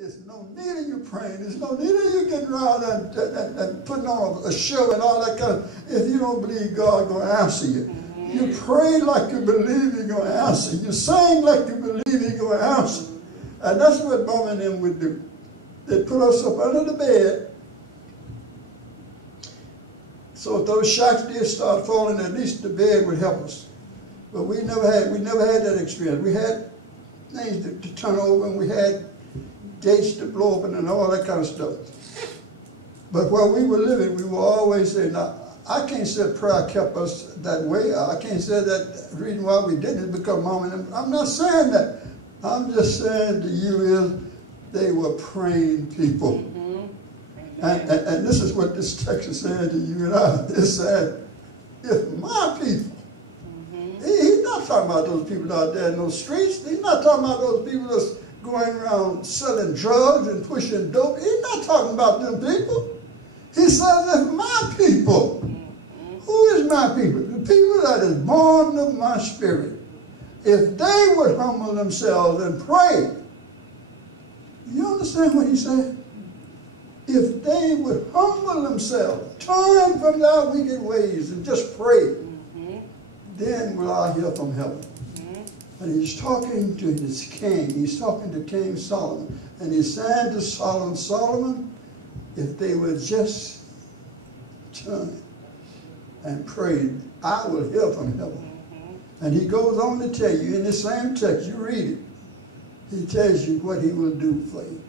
There's no need of you praying. There's no need of you getting around and putting on a show and all that kind of, if you don't believe God going to answer you. You pray like you believe He's going to answer. You sing like you believe He's going to answer. And that's what Mom and them would do. They'd put us up under the bed. So if those shots did start falling, at least the bed would help us. But we never had that experience. We had things to turn over, and we had gates to blow open and all that kind of stuff. But while we were living, we were always saying, now, I can't say prayer kept us that way. I can't say that the reason why we did it because Mom and them, I'm not saying that. I'm just saying to you is they were praying people. And this is what this text is saying to you and I. It said, if my people, he's not talking about those people out there in those streets. He's not talking about those people that's going around selling drugs and pushing dope. He's not talking about them people. He says, if my people, who is my people? The people that is born of my spirit. If they would humble themselves and pray. You understand what he said? If they would humble themselves, turn from their wicked ways and just pray, then will I hear from heaven. And he's talking to his king. He's talking to King Solomon. And he's saying to Solomon, if they would just turn and pray, I will hear from heaven. And he goes on to tell you in the same text, you read it, he tells you what he will do for you.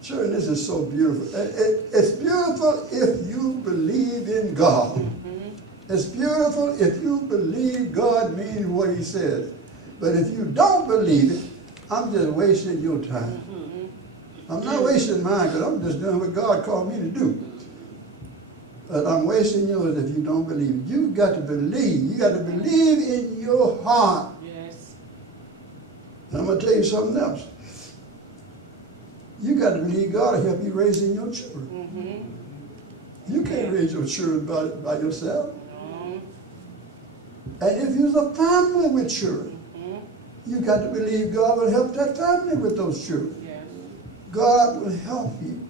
Sure, and this is so beautiful. It's beautiful if you believe in God. It's beautiful if you believe God means what he says. But if you don't believe it, I'm just wasting your time. I'm not wasting mine because I'm just doing what God called me to do. But I'm wasting yours if you don't believe. You've got to believe. You got to believe in your heart. Yes. And I'm going to tell you something else. You got to believe God will help you raising your children. You can't raise your children by yourself. And if you're a family with children, you got to believe God will help that family with those children. Yes. God will help you.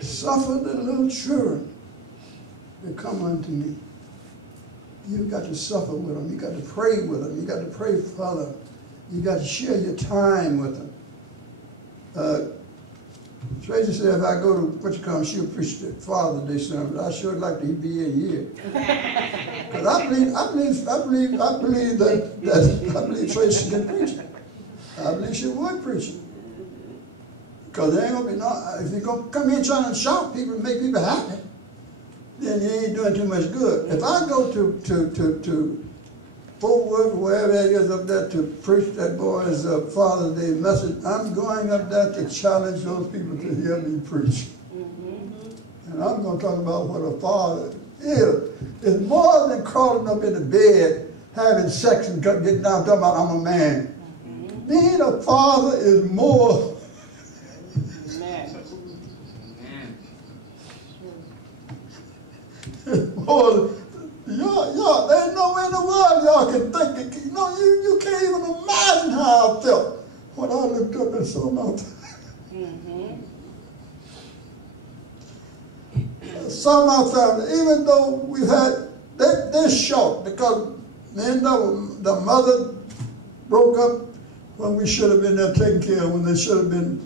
Suffer the little children to come unto me. You got to suffer with them. You got to pray with them. You got to pray for them. You got to share your time with them. Tracy said if I go to she'll preach the Father's Day sermon. I sure would like to be in here. Because I believe Tracy can preach it. I believe she would preach it. Because there ain't gonna be no, if you're gonna come in trying to shout people and make people happy, then you ain't doing too much good. If I go to Fort Worth, wherever that is up there, to preach that boy's Father's Day message, I'm going up there to challenge those people to hear me preach. And I'm going to talk about what a father is. It's more than crawling up in the bed, having sex and getting down talking about I'm a man. Being a father is more. More. Y'all, there's nowhere in the world y'all can think it. You know, you can't even imagine how I felt when I looked up and saw my saw my family. Even though we had, they're shocked because the mother broke up when we should have been there taking care of, when they should have been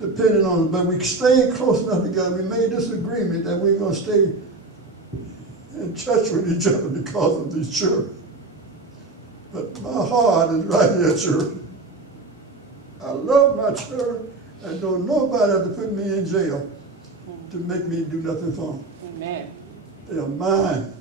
depending on us. But we stayed close enough together. We made this agreement that we're going to stay in touch with each other because of these children. But my heart is right here, children. I love my children and don't nobody have to put me in jail to make me do nothing for them. Amen. They are mine.